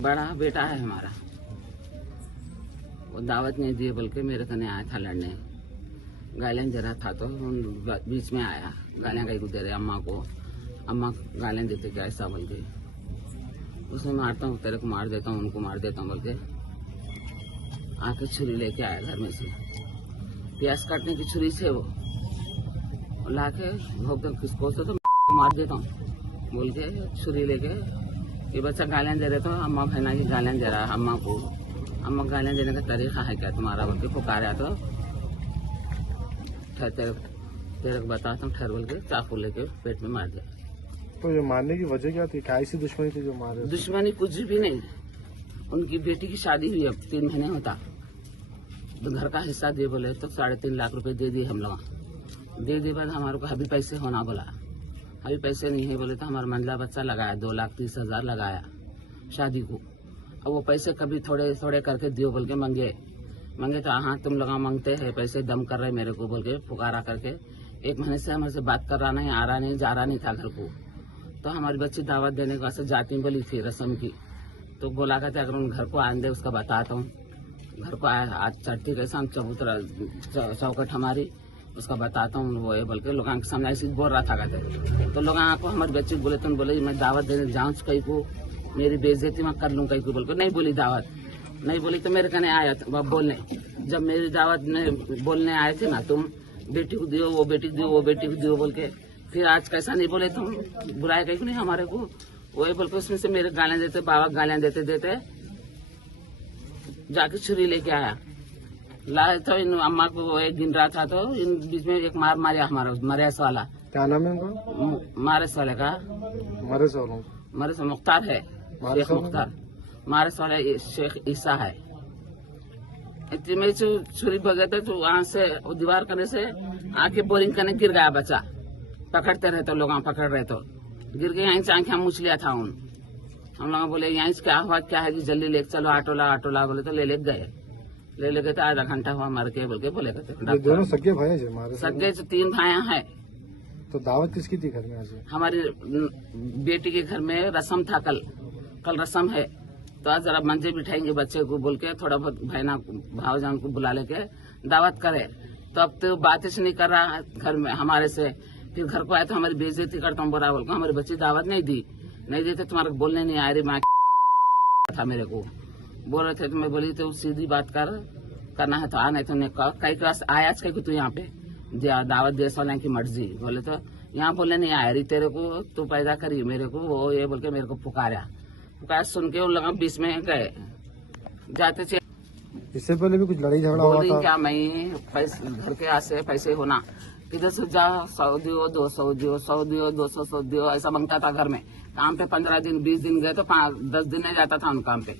बड़ा बेटा है हमारा, वो दावत नहीं दिए बोल के मेरे कने आया था लड़ने। गालियां जरा था तो बीच में आया, गालियां कहीं को दे रहे अम्मा को, अम्मा गालियां देते क्या ऐसा बोल के। उसमें मारता हूँ, तेरे को मार देता हूँ, उनको मार देता हूँ बोल के आके छुरी लेके आया घर में से, प्याज काटने की छुरी से वो लाके भोग किसको तो मार देता हूँ बोल के छुरी लेके। ये बच्चा गालियां दे रहे तो अम्मा बहना की गालियां दे रहा है अम्मा को। अम्मा गालियां देने का तरीका है क्या तुम्हारा बोल के पुकारा तो तेरे को बताता हूँ ठहर बोल के चाकू लेके पेट में मार दिया। तो ये मारने की वजह क्या थी? क्या ऐसी दुश्मनी थी जो मारे? दुश्मनी कुछ भी नहीं, उनकी बेटी की शादी हुई, अब 3 महीने होता। तो घर का हिस्सा दे बोले तो 3.5 लाख रुपए दे दिए हम लोग। दे दिए बाद हमारे को अभी पैसे होना बोला, अभी पैसे नहीं है बोले तो हमारा मंझला बच्चा लगाया 2,30,000 लगाया शादी को। अब वो पैसे कभी थोड़े थोड़े करके दियो बोल के मांगे तो हाँ तुम लोग मांगते हैं पैसे, दम कर रहे मेरे को बोल के पुकारा करके। 1 महीने से हमारे से बात कर रहा नहीं, आ रहा नहीं, जा रहा नहीं था घर को। तो हमारी बच्ची दावत देने के वास्ते जाती बोली थी रस्म की, तो बोला कहते अगर उन घर को आने दे उसका बताता हूँ। घर को आया आज चट्टी कैसा चबूतरा चौकट हमारी, उसका बताता हूँ वो है बोल के लोगों के सामने ऐसे बोल रहा था कहते। तो लोग को हमारी बच्ची बोले तो बोले मैं दावत देने जाऊँ कहीं को, मेरी बेइज्जती मैं कर लूँ कहीं को बोल के। नहीं बोली दावत, नहीं बोली तो मेरे कने आया था बोलने। जब मेरी दावत में बोलने आए थे ना, तुम बेटी को दियो, वो बेटी को दियो, वो बेटी को दियो बोल के, फिर आज कैसा नहीं बोले तुम, बुराई कहीं को नहीं हमारे को, वही बोल के उसमें से मेरे गालियां देते, बाबा गालियां देते देते जाके छुरी लेके आया। लाए तो इन अम्मा को वो एक गिन रहा था तो इन बीच में एक मार मारिया हमारा मरेस वाला। क्या नाम है उनका? मारेस वाले का मरेस मुख्तार है, शेख मुख्तार। मारेस वाला शेख ईसा है। इतने में छुरी भगे थे तो वहां से दीवार करने से आके बोरिंग करने गिर गया बच्चा। पकड़ते रहे तो लोग पकड़ रहे तो गिर गए, यहीं से आंखें मुछ लिया था उन। हम लोग बोले यहीं से क्या हुआ क्या है जी, जल्दी लेके चलो ऑटो ला बोले तो ले गए। ले गए तो आधा घंटा हुआ मर के बोल के बोले कहते। दोनों सगे भाई है मारे? सगे से 3 भाइयां हैं। तो दावत किसकी थी घर में आज? हमारी बेटी के घर में रस्म था, कल रस्म है। तो आज जरा मंजे बिठाएंगे बच्चे को बोल के, थोड़ा बहुत भाईना भावजान को बुला लेके दावत करे। तो अब तो बातें नहीं कर रहा घर में हमारे से। फिर घर को आया तो हमारी बेइज्जती करता हूँ बुरा बोल के। हमारी बच्ची दावत नहीं दी तो तुम्हारे बोलने नहीं आ रही माँ था मेरे को बोल रहे थे। तो मैं बोली तो सीधी बात करना है तो आ, नहीं तो कई क्लास आया कहीं तू यहाँ पे दावत देश वाले की मर्जी। बोले तो यहाँ बोलने नहीं आ रही तेरे को, तू पैदा करी मेरे को, वो ये बोल के मेरे को पुकारा सुन के उन लोग बीच में गए जाते थे। इससे पहले भी कुछ लड़ाई झगड़ा हुआ था क्या? मैं पैसे घर के आसे पैसे होना किधर से जा, 100 दियो 200 दियो, 100 दियो 200 दियो, ऐसा मांगता था घर में। काम पे 15 दिन 20 दिन गए तो 10 दिन नहीं जाता था उन काम पे।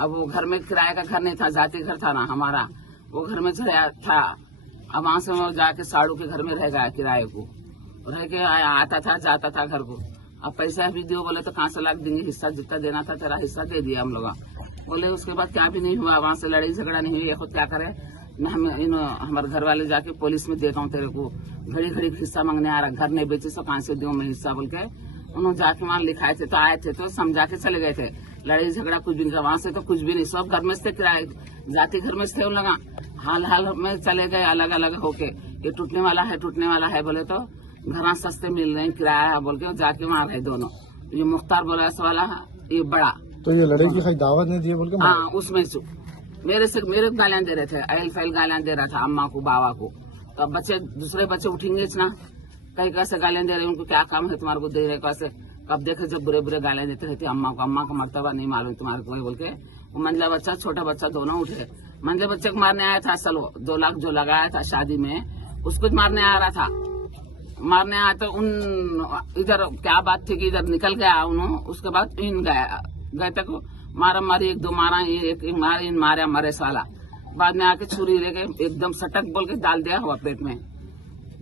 अब वो घर में किराए का घर नहीं था, जाति घर था ना हमारा, वो घर में चला था। अब वहां से वो जाके साड़ू के घर में रह गया, किराए को रह के आता था जाता था घर को। अब पैसा भी दियो बोले तो कहाँ से लाख देंगे, हिस्सा जितना देना था तेरा हिस्सा दे दिया हम लोग बोले। उसके बाद क्या भी नहीं हुआ, वहां से लड़ाई झगड़ा नहीं हुई। खुद क्या करे हमारे घर वाले जाके पुलिस में देता हूँ तेरे को, घड़ी हिस्सा मांगने आ रहा, घर नहीं बेचे सो कहाँ से दूं मैं हिस्सा बोल के। उन्होंने जाके वहां लिखाए थे तो आए थे तो समझा के चले गए थे। लड़ाई झगड़ा कुछ भी नहीं था वहां से, तो कुछ भी नहीं, सब घर में से किराए जाति घर में से उन लगा हाल में चले गए अलग अलग होके। ये टूटने वाला है बोले तो घर सस्ते मिल रहे किराया बोल के जाके वहां रहे दोनों। ये मुख्तार बोला वाला ये बड़ा। तो ये लड़ाई की कोई दावत नहीं दी बोल के? हाँ उसमें मेरे गालियां दे रहे थे, अल फैल गालियां दे रहा था अम्मा को बाबा को। तो अब दूसरे बच्चे उठेंगे ना, कहीं कैसे गालियां दे रहे, उनको क्या काम है तुम्हारे को दे रहे कैसे। कब देखे जब बुरे गालियां देते रहते अम्मा का मर्तबा नहीं मालूम तुम्हारे को बोल के। वो मंझला बच्चा छोटा बच्चा दोनों उठे। मंझले बच्चे को मारने आया था, असल 2 लाख जो लगाया था शादी में उसको मारने आ रहा था। मारने आया तो उन इधर क्या बात थी कि इधर निकल गया उन्होंने। उसके बाद इन गए तक मारा मारी 1-2 मारा, एक मारा मरे साला। बाद में आके छुरी लेके एकदम सटक बोल के डाल दिया हुआ पेट में।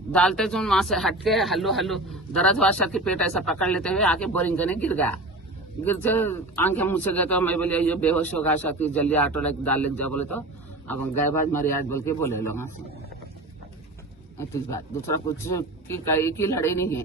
डालते तो वहां से हट के हल्लो दर्द हुआ शक पेट ऐसा पकड़ लेते हुए आके बोरिंग करने गिर गया। गिरते आंखें मुझसे गए तो मैं बोले ये बेहोश होगा शक्ति, जल्दी ऑटो लेके डाल लेके जा बोले तो अब गए बाद मरी आज बोल के बोले लोग से। बात दूसरा कुछ की लड़ाई नहीं है।